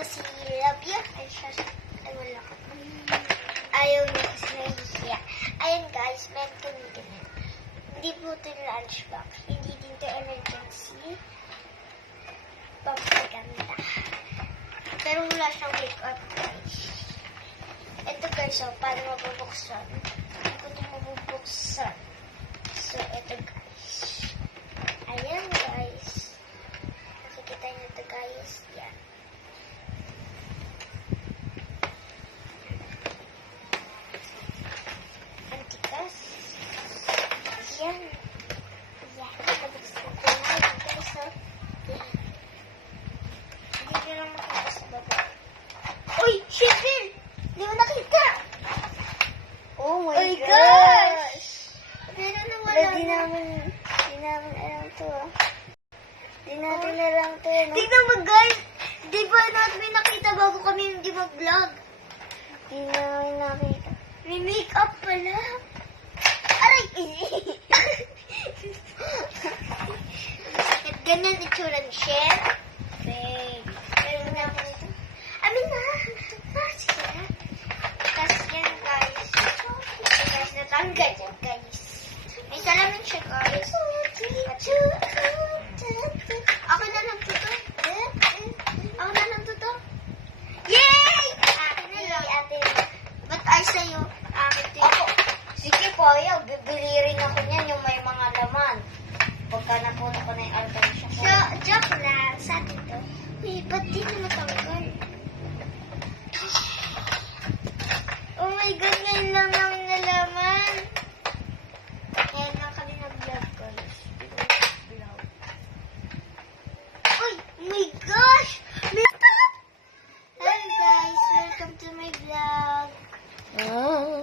ko si Rabia. Ay, siya. Ay, wala ka. Ayaw niya kasi nahihiya. Ayun guys, meron kami ganyan. Hindi po ito lunchbox. Hindi din ito emergency. Pampaganda. Pero wala siyang wake-up guys. Ito guys, so, paano mabubuksan? Hindi ko ito mabubuksan. So, ito guys. Ayan guys. Nakikita niyo ito guys. Yan. Antikas. Yan. Yan. Nabuksan ko na. Yan guys, so. Yan. Hindi nyo lang makita sa baba. Uy! Shit, Bill! Hindi mo nakita! Oh my Oh my gosh! gosh! Pero nawala Di na. namin alam to ah. Di natin alam to. No? Tignan mo guys! Di ba natin nakita bago kami hindi mag-vlog? Di namin nakita. May makeup pala. Aray! At ganyan itsura ni Chef. Pero na ako ito. Amin na! Sige na. Tapos yan guys. Guys, natanggal yan guys. May salamin siya guys. Ako na lang to. Ako na lang to. Yay! Akin na lang. Ba't ay sa'yo? Akin to. Ako, sige po, ayaw. Bibili rin ako niyan yung may mga laman. Pagka napuno ko na yung alkansya ko. So, joke lang. Sa atin to. Uy, ba't di na matanggal? Oh my God, ngayon lang namin nalaman. Ngayon lang kami nag-vlog, guys. Vlog. Uy, oh my gosh! Hi guys, welcome to my vlog. Ah.